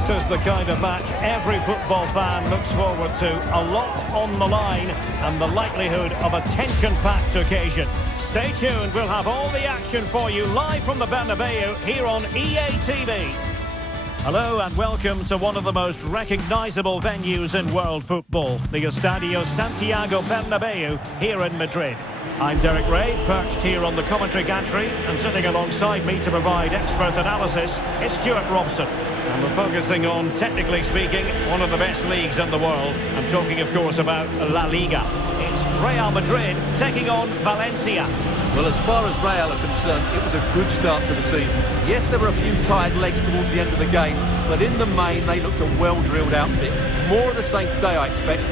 This is the kind of match every football fan looks forward to. A lot on the line and the likelihood of a tension-packed occasion. Stay tuned, we'll have all the action for you live from the Bernabeu here on EA TV. Hello and welcome to one of the most recognisable venues in world football, the Estadio Santiago Bernabeu here in Madrid. I'm Derek Ray, perched here on the commentary gantry, and sitting alongside me to provide expert analysis is Stuart Robson. And we're focusing on, technically speaking, one of the best leagues in the world. I'm talking, of course, about La Liga. It's Real Madrid taking on Valencia. Well, as far as Real are concerned, it was a good start to the season. Yes, there were a few tired legs towards the end of the game, but in the main, they looked a well-drilled outfit. More of the same today, I expect.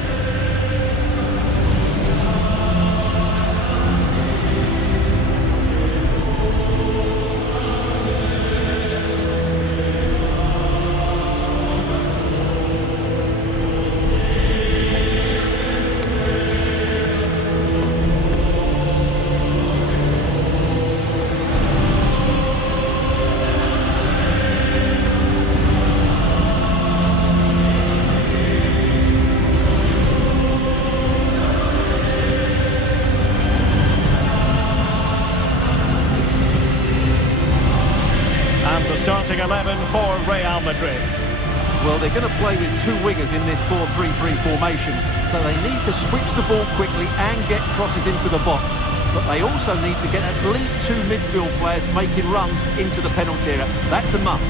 Starting 11 for Real Madrid. Well, they're going to play with two wingers in this 4-3-3 formation, so they need to switch the ball quickly and get crosses into the box. But they also need to get at least two midfield players making runs into the penalty area. That's a must.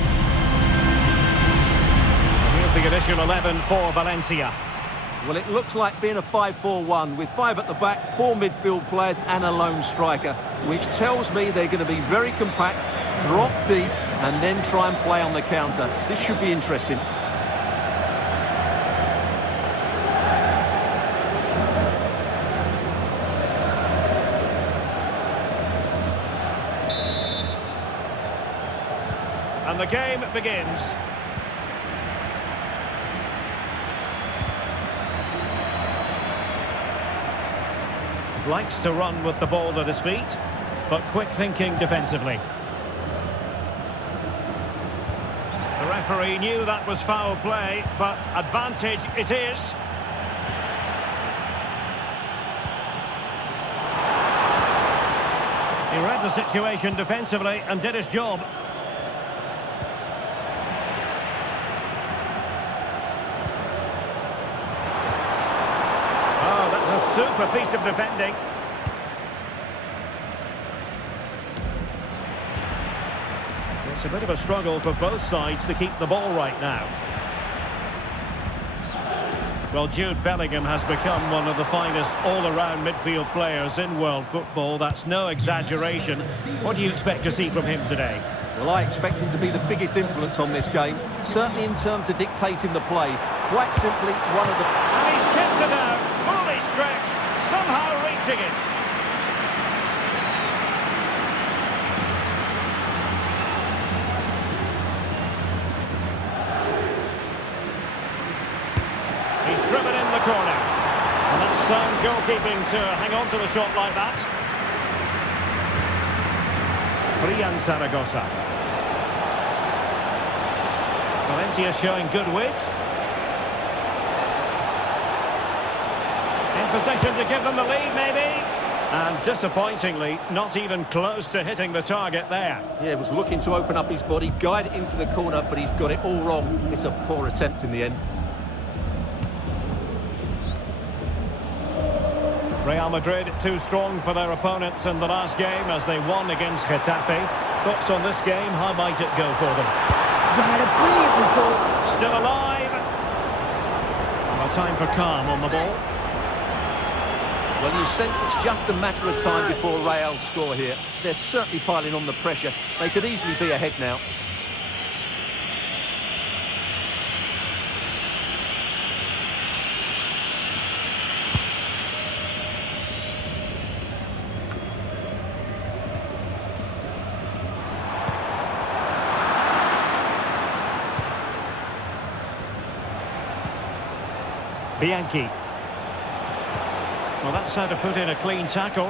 Here's the initial 11 for Valencia. Well, it looks like being a 5-4-1 with five at the back, four midfield players and a lone striker, which tells me they're going to be very compact, drop deep, and then try and play on the counter. This should be interesting. And the game begins. Likes to run with the ball at his feet, but quick thinking defensively. The referee knew that was foul play, but advantage it is. He read the situation defensively and did his job. Oh, that's a super piece of defending. It's a bit of a struggle for both sides to keep the ball right now. Well, Jude Bellingham has become one of the finest all-around midfield players in world football. That's no exaggeration. What do you expect to see from him today? Well, I expect him to be the biggest influence on this game, certainly in terms of dictating the play. Quite simply, one of the... And he's kicked it out, fully stretched, somehow reaching it. Driven in the corner. And that's sound goalkeeping to hang on to the shot like that. Brian Zaragoza. Valencia showing good width. In position to give them the lead, maybe. And disappointingly, not even close to hitting the target there. Yeah, was looking to open up his body, guide it into the corner, but he's got it all wrong. It's a poor attempt in the end. Real Madrid too strong for their opponents in the last game as they won against Getafe. Thoughts on this game? How might it go for them? They had a brilliant result. Still alive. Well, time for calm on the ball. Well, you sense it's just a matter of time before Real score here. They're certainly piling on the pressure. They could easily be ahead now. Bianchi. Well, that's how to put in a clean tackle.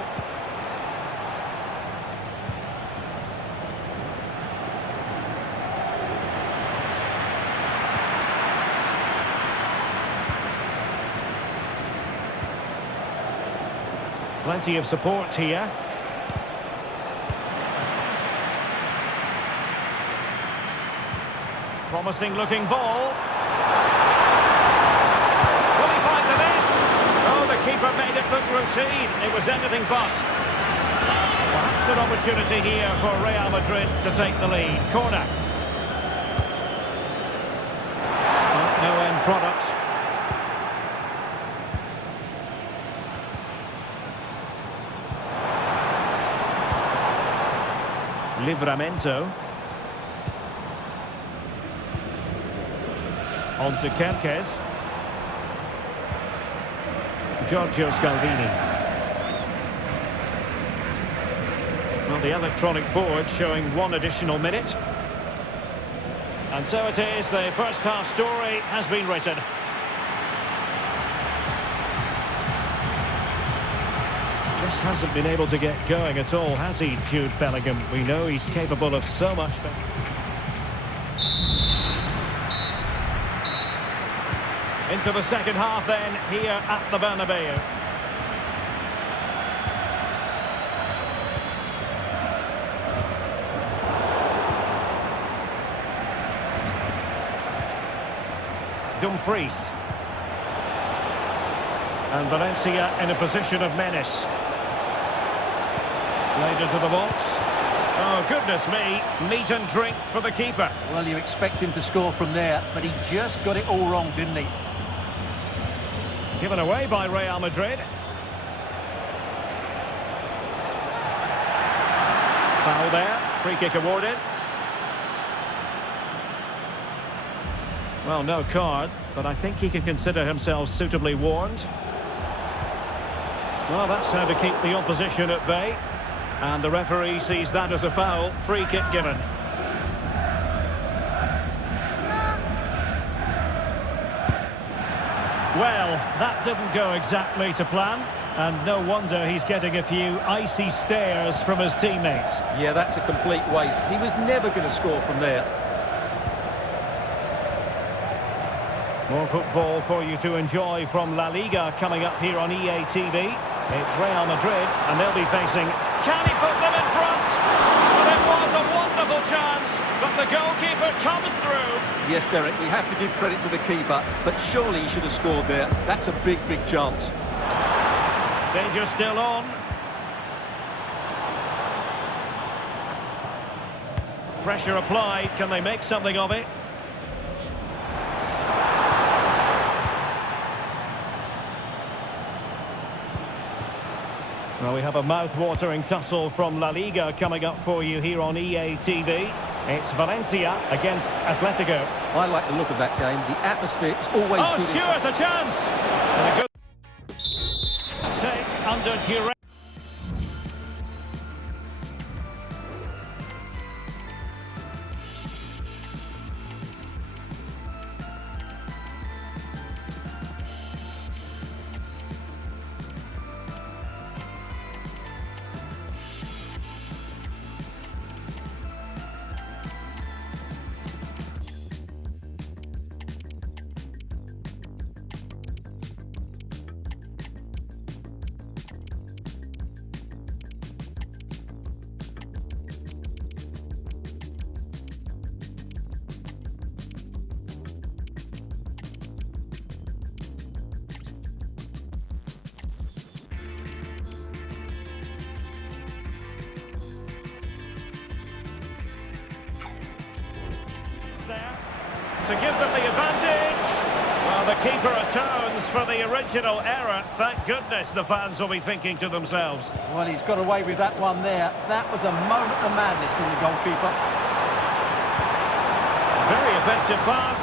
Plenty of support here. Promising looking ball. Will he find the net? Oh, the keeper made it look routine. It was anything but. Perhaps an opportunity here for Real Madrid to take the lead. Corner. No end product. Livramento. On to Kerkez. Giorgio Scalvini. Well, the electronic board showing one additional minute. And so it is, the first half story has been written. Just hasn't been able to get going at all, has he, Jude Bellingham? We know he's capable of so much. Into the second half then, here at the Bernabeu. Dumfries. And Valencia in a position of menace. Played into the box. Oh, goodness me. Meat and drink for the keeper. Well, you expect him to score from there, but he just got it all wrong, didn't he? Given away by Real Madrid. Foul there. Free kick awarded. Well, no card, but I think he can consider himself suitably warned. Well, that's how to keep the opposition at bay. And the referee sees that as a foul. Free kick given. Well, that didn't go exactly to plan. And no wonder he's getting a few icy stares from his teammates. Yeah, that's a complete waste. He was never going to score from there. More football for you to enjoy from La Liga coming up here on EA TV. It's Real Madrid, and they'll be facing... Can he put them in front? Well, it was a wonderful chance, but the goalkeeper comes through. Yes, Derek, we have to give credit to the keeper, but surely he should have scored there. That's a big, big chance. Danger still on. Pressure applied. Can they make something of it? Well, we have a mouth-watering tussle from La Liga coming up for you here on EA TV. It's Valencia against Atletico. I like the look of that game. The atmosphere is always good. Oh, Stewart's a chance! And a good take under duress. There to give them the advantage. Well, the keeper atones for the original error. Thank goodness the fans will be thinking to themselves. Well, he's got away with that one there. That was a moment of madness from the goalkeeper. Very effective pass.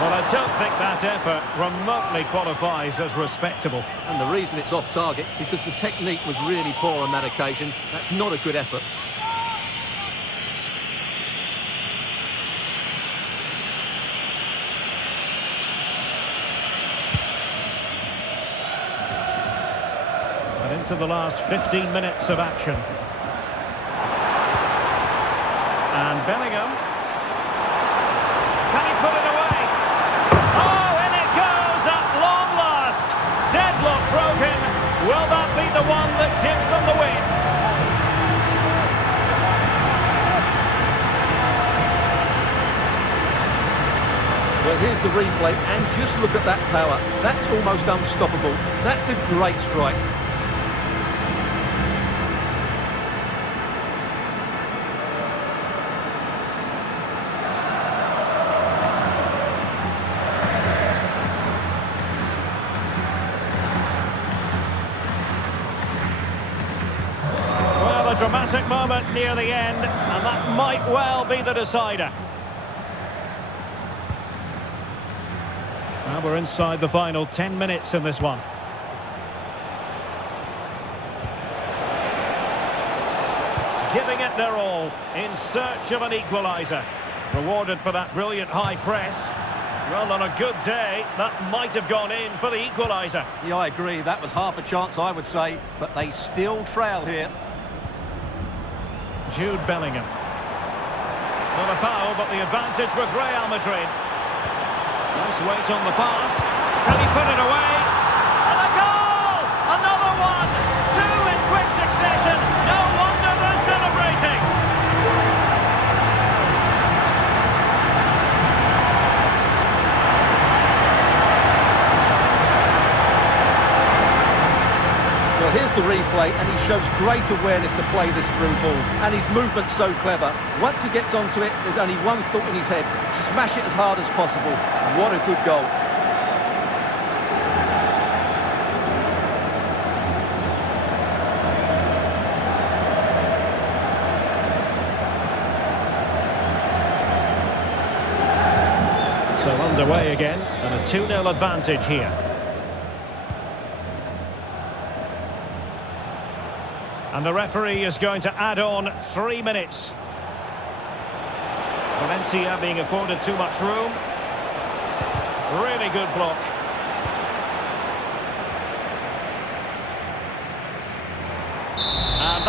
Well, I don't think that effort remotely qualifies as respectable. And the reason it's off target, because the technique was really poor on that occasion. That's not a good effort. And into the last 15 minutes of action. And Bellingham. Can he put it away? Oh, and it goes at long the one that gives them the win. Well, here's the replay, and just look at that power. That's almost unstoppable. That's a great strike. Well, a dramatic moment near the end, and that might well be the decider. Well, we're inside the final 10 minutes in this one. Giving it their all in search of an equaliser. Rewarded for that brilliant high press. Well, on a good day, that might have gone in for the equaliser. Yeah, I agree. That was half a chance, I would say. But they still trail here. Jude Bellingham. Not a foul, but the advantage with Real Madrid. Nice weight on the pass. Can he put it away? And a goal! Another one! Two in quick succession. No wonder they're celebrating. Well, here's the replay, and he shows great awareness to play this through ball. And his movement's so clever. Once he gets onto it, there's only one thought in his head. Smash it as hard as possible. What a good goal. So underway again, and a 2-0 advantage here. And the referee is going to add on 3 minutes. Valencia being afforded too much room. Really good block. And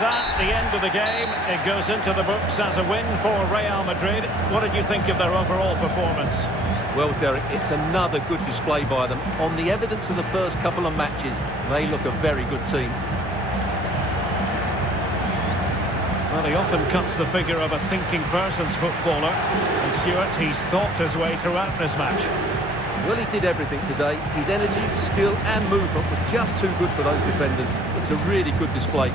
that, the end of the game. It goes into the books as a win for Real Madrid. What did you think of their overall performance? Well, Derek, it's another good display by them. On the evidence of the first couple of matches, they look a very good team. Well, he often cuts the figure of a thinking person's footballer. And Stuart, he's thought his way throughout this match. Well, he did everything today. His energy, skill and movement was just too good for those defenders. It was a really good display.